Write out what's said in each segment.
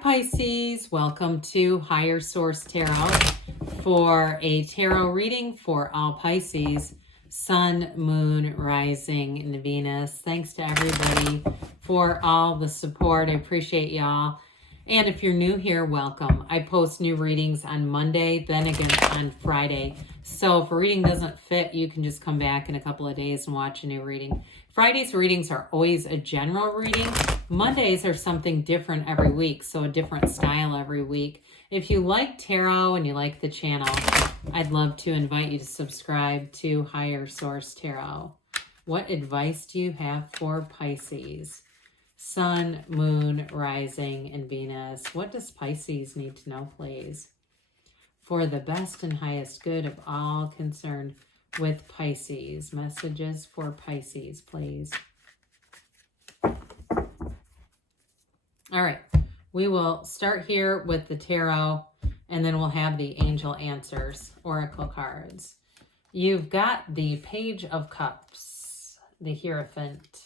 Pisces, welcome to Higher Source Tarot for a tarot reading for all Pisces, Sun, Moon, Rising, and Venus. Thanks to everybody for all the support. I appreciate y'all. And if you're new here, welcome. I post new readings on Monday, then again on Friday. So if a reading doesn't fit, you can just come back in a couple of days and watch a new reading. Friday's readings are always a general reading. Mondays are something different every week, so a different style every week. If you like tarot and you like the channel, I'd love to invite you to subscribe to Higher Source Tarot. What advice do you have for Pisces? Sun, Moon, Rising, and Venus. What does Pisces need to know, please? For the best and highest good of all concerned with Pisces. Messages for Pisces, please. All right, we will start here with the tarot, and then we'll have the angel answers, oracle cards. You've got the Page of Cups, the Hierophant,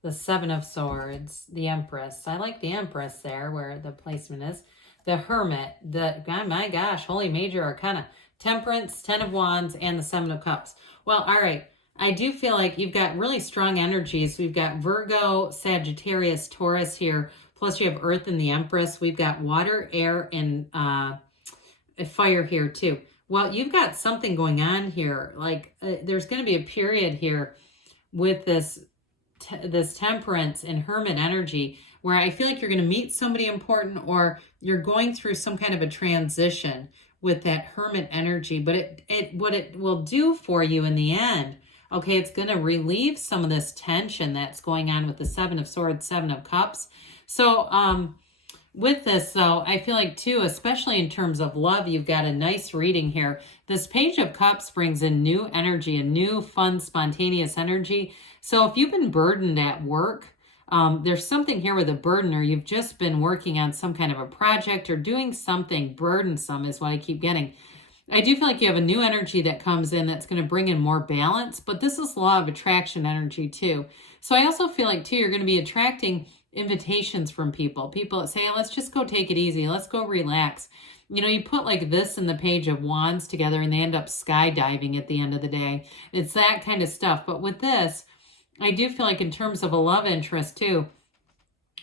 the Seven of Swords, the Empress. I like the Empress there, where the placement is. The Hermit, the, God, my gosh, Holy Major Arcana, Temperance, Ten of Wands, and the Seven of Cups. Well, all right. I do feel like you've got really strong energies. We've got Virgo, Sagittarius, Taurus here. Plus you have Earth and the Empress. We've got water, air, and fire here too. Well, you've got something going on here. Like there's going to be a period here with this Temperance and Hermit energy where I feel like you're going to meet somebody important, or you're going through some kind of a transition with that Hermit energy. But what it will do for you in the end, okay, it's going to relieve some of this tension that's going on with the Seven of Swords, Seven of Cups. So with this, though, I feel like, too, especially in terms of love, you've got a nice reading here. This Page of Cups brings in new energy, a new, fun, spontaneous energy. So if you've been burdened at work, there's something here with a burden, or you've just been working on some kind of a project or doing something burdensome is what I keep getting. I do feel like you have a new energy that comes in that's going to bring in more balance, but this is law of attraction energy too. So I also feel like, too, you're going to be attracting invitations from people that say, hey, let's just go take it easy. Let's go relax. You know, you put like this and the Page of Wands together and they end up skydiving at the end of the day. It's that kind of stuff. But with this, I do feel like in terms of a love interest too,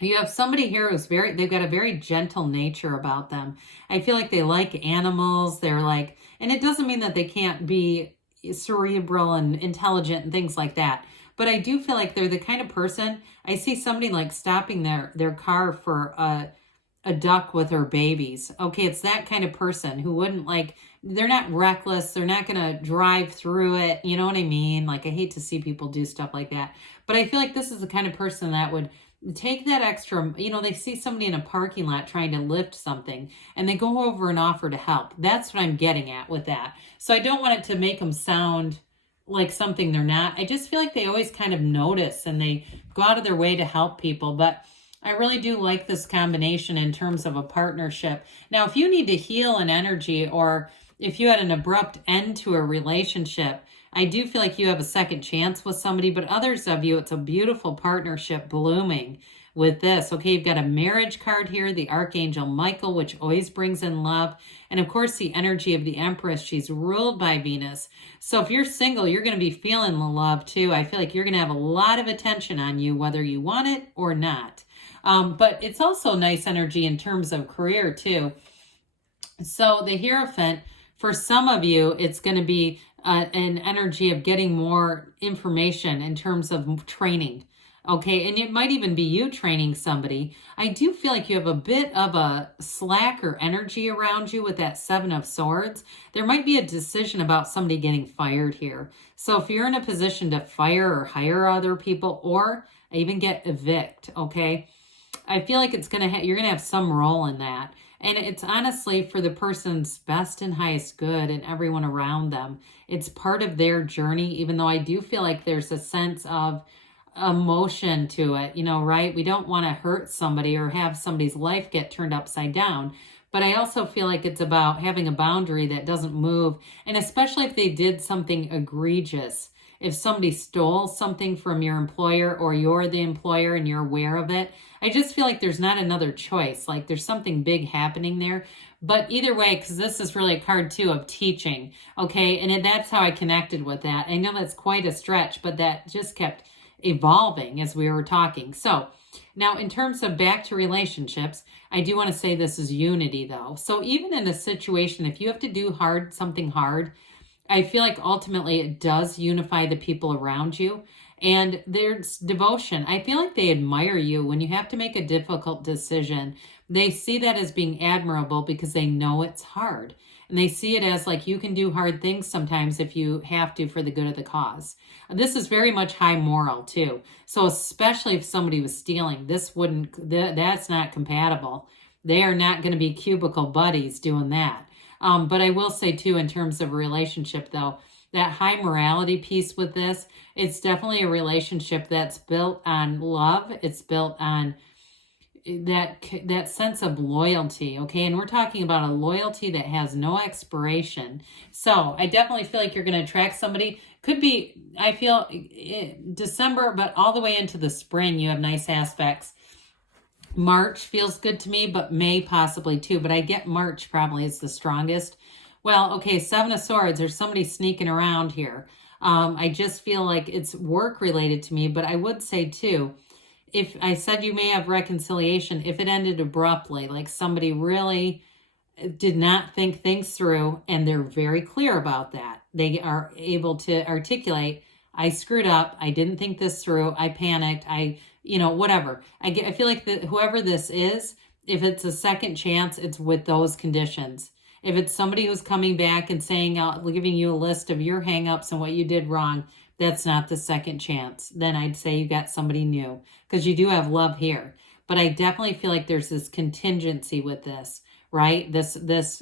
you have somebody here who's they've got a very gentle nature about them. I feel like they like animals. They're like, and it doesn't mean that they can't be cerebral and intelligent and things like that. But I do feel like they're the kind of person, I see somebody like stopping their car for a duck with her babies. Okay, it's that kind of person who wouldn't like, they're not reckless. They're not going to drive through it. You know what I mean? Like, I hate to see people do stuff like that. But I feel like this is the kind of person that would take that extra, you know, they see somebody in a parking lot trying to lift something and they go over and offer to help. That's what I'm getting at with that. So I don't want it to make them sound like something they're not. I just feel like they always kind of notice and they go out of their way to help people. But I really do like this combination in terms of a partnership. Now, if you need to heal an energy, or if you had an abrupt end to a relationship, I do feel like you have a second chance with somebody, but others of you, it's a beautiful partnership blooming with this. Okay, you've got a marriage card here, the Archangel Michael, which always brings in love. And of course, the energy of the Empress, she's ruled by Venus. So if you're single, you're going to be feeling the love too. I feel like you're going to have a lot of attention on you, whether you want it or not. But it's also nice energy in terms of career too. So the Hierophant, for some of you, it's going to be an energy of getting more information in terms of training. Okay, and it might even be you training somebody. I do feel like you have a bit of a slacker energy around you with that Seven of Swords. There might be a decision about somebody getting fired here. So if you're in a position to fire or hire other people, or even get evict, okay, I feel like it's you're gonna have some role in that. And it's honestly for the person's best and highest good and everyone around them. It's part of their journey, even though I do feel like there's a sense of emotion to it, you know, right? We don't want to hurt somebody or have somebody's life get turned upside down. But I also feel like it's about having a boundary that doesn't move. And especially if they did something egregious, if somebody stole something from your employer or you're the employer and you're aware of it, I just feel like there's not another choice. Like there's something big happening there. But either way, because this is really a card too of teaching, okay? And that's how I connected with that. I know that's quite a stretch, but that just kept evolving as we were talking. So now in terms of back to relationships, I do want to say this is unity though. So even in a situation, if you have to do something hard, I feel like ultimately it does unify the people around you. And there's devotion. I feel like they admire you when you have to make a difficult decision. They see that as being admirable because they know it's hard. And they see it as like you can do hard things sometimes if you have to for the good of the cause. This is very much high moral too. So especially if somebody was stealing, that's not compatible. They are not going to be cubicle buddies doing that. But I will say too, in terms of a relationship though, that high morality piece with this, it's definitely a relationship that's built on love. It's built on that sense of loyalty, okay? And we're talking about a loyalty that has no expiration. So I definitely feel like you're going to attract somebody. Could be, I feel, December, but all the way into the spring, you have nice aspects. March feels good to me, but May possibly too. But I get March probably is the strongest. Well, okay, Seven of Swords. There's somebody sneaking around here. I just feel like it's work related to me, but I would say too, if I said you may have reconciliation, if it ended abruptly, like somebody really did not think things through and they're very clear about that. They are able to articulate, I screwed up. I didn't think this through. I panicked. Whatever. I feel like that whoever this is, if it's a second chance, it's with those conditions. If it's somebody who's coming back and saying, giving you a list of your hangups and what you did wrong, that's not the second chance. Then I'd say you got somebody new because you do have love here. But I definitely feel like there's this contingency with this, right? This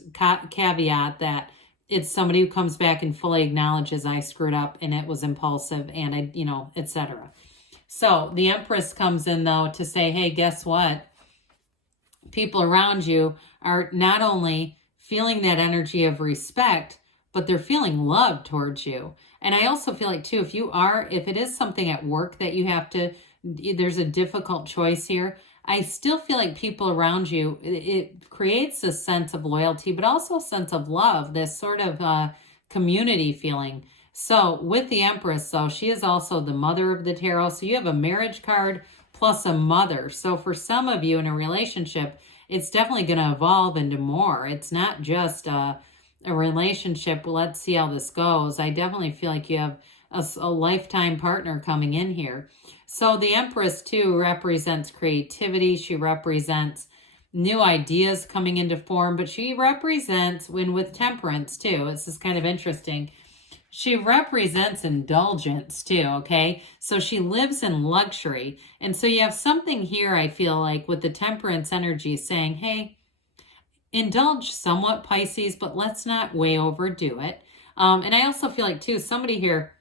caveat that it's somebody who comes back and fully acknowledges I screwed up and it was impulsive and etc. So the Empress comes in though to say, hey, guess what? People around you are not only feeling that energy of respect, but they're feeling love towards you. And I also feel like too, if it is something at work that you have to, there's a difficult choice here. I still feel like people around you, it creates a sense of loyalty, but also a sense of love, this sort of community feeling. So with the Empress, though, she is also the mother of the tarot. So you have a marriage card plus a mother. So for some of you in a relationship, it's definitely going to evolve into more. It's not just a relationship. Let's see how this goes. I definitely feel like you have a lifetime partner coming in here. So the Empress too represents creativity. She represents new ideas coming into form, but she represents, with Temperance too, this is kind of interesting, she represents indulgence too, okay? So she lives in luxury. And so you have something here, I feel like, with the Temperance energy saying, hey, indulge somewhat, Pisces, but let's not way overdo it. And I also feel like too, somebody here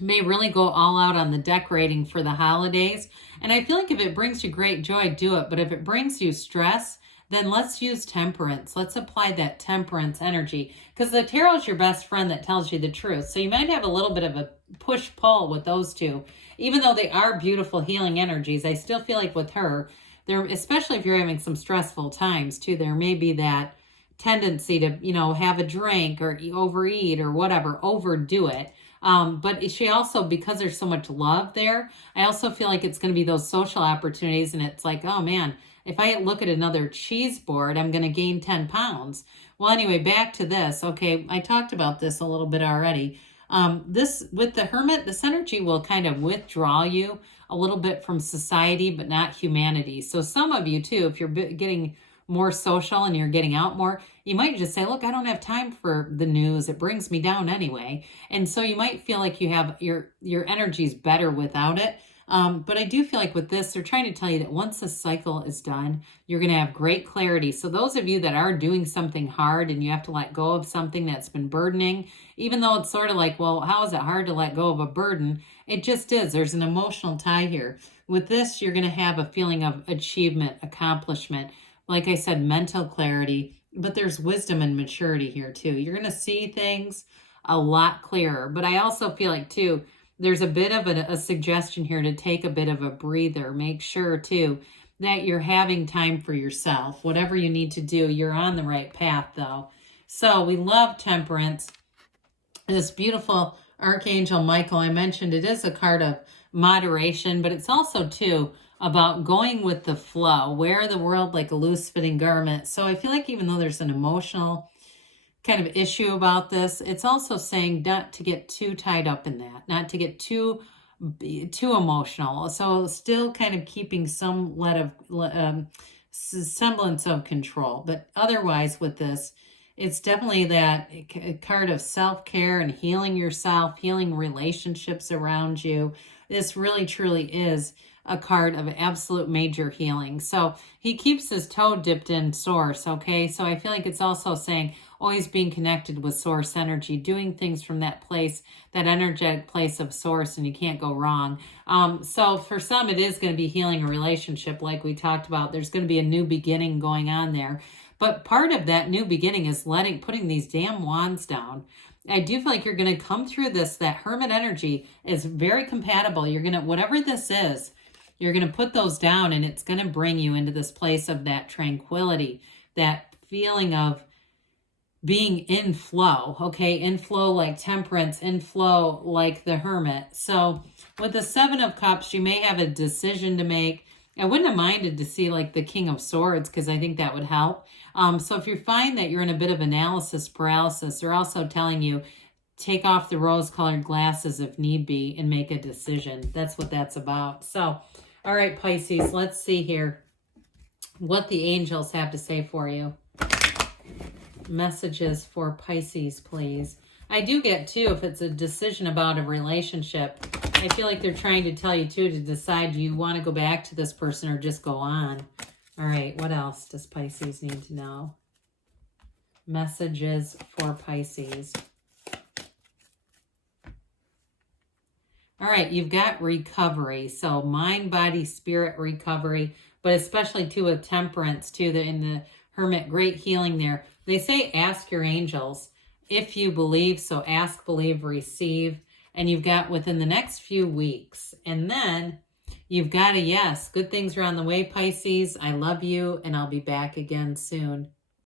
may really go all out on the decorating for the holidays. And I feel like if it brings you great joy, do it. But if it brings you stress, then let's use Temperance. Let's apply that Temperance energy, because the tarot is your best friend that tells you the truth. So you might have a little bit of a push-pull with those two. Even though they are beautiful healing energies, I still feel like with her, there, especially if you're having some stressful times too, there may be that tendency to, have a drink or overeat or whatever, overdo it. But she also, because there's so much love there, I also feel like it's going to be those social opportunities. And it's like, oh man, if I look at another cheese board, I'm going to gain 10 pounds. Well, anyway, back to this. Okay, I talked about this a little bit already. This, with the Hermit, this energy will kind of withdraw you a little bit from society, but not humanity. So some of you too, if you're getting more social and you're getting out more, you might just say, look, I don't have time for the news. It brings me down anyway. And so you might feel like you have your energy's better without it. But I do feel like with this, they're trying to tell you that once the cycle is done, you're going to have great clarity. So those of you that are doing something hard and you have to let go of something that's been burdening, even though it's sort of like, well, how is it hard to let go of a burden? It just is. There's an emotional tie here. With this, you're going to have a feeling of achievement, accomplishment. Like I said, mental clarity, but there's wisdom and maturity here too. You're going to see things a lot clearer. But I also feel like too, there's a bit of a suggestion here to take a bit of a breather. Make sure too that you're having time for yourself. Whatever you need to do, you're on the right path though. So we love Temperance. This beautiful Archangel Michael, I mentioned it is a card of moderation, but it's also too about going with the flow. Wear the world like a loose fitting garment. So I feel like even though there's an emotional kind of issue about this, it's also saying not to get too tied up in that, not to get too emotional. So still kind of keeping some semblance of control. But otherwise with this, it's definitely that card of self-care and healing yourself, healing relationships around you. This really truly is a card of absolute major healing. So he keeps his toe dipped in source, okay? So I feel like it's also saying always being connected with source energy, doing things from that place, that energetic place of source, and you can't go wrong. So for some, it is going to be healing a relationship like we talked about. There's going to be a new beginning going on there. But part of that new beginning is putting these damn wands down. I do feel like you're going to come through this. That Hermit energy is very compatible. You're going to, whatever this is, you're going to put those down, and it's going to bring you into this place of that tranquility, that feeling of being in flow, okay? In flow like Temperance, in flow like the Hermit. So with the Seven of Cups, you may have a decision to make. I wouldn't have minded to see like the King of Swords, because I think that would help. So if you find that you're in a bit of analysis paralysis, they're also telling you take off the rose-colored glasses if need be and make a decision. That's what that's about. So, all right, Pisces, let's see here what the angels have to say for you. Messages for Pisces, please. I do get, too, if it's a decision about a relationship, I feel like they're trying to tell you, too, to decide do you want to go back to this person or just go on. All right, what else does Pisces need to know? Messages for Pisces. All right, you've got recovery. So mind, body, spirit recovery, but especially, too, with Temperance, too, in the Hermit, great healing there. They say ask your angels if you believe. So ask, believe, receive. And you've got within the next few weeks. And then you've got a yes. Good things are on the way, Pisces. I love you, and I'll be back again soon.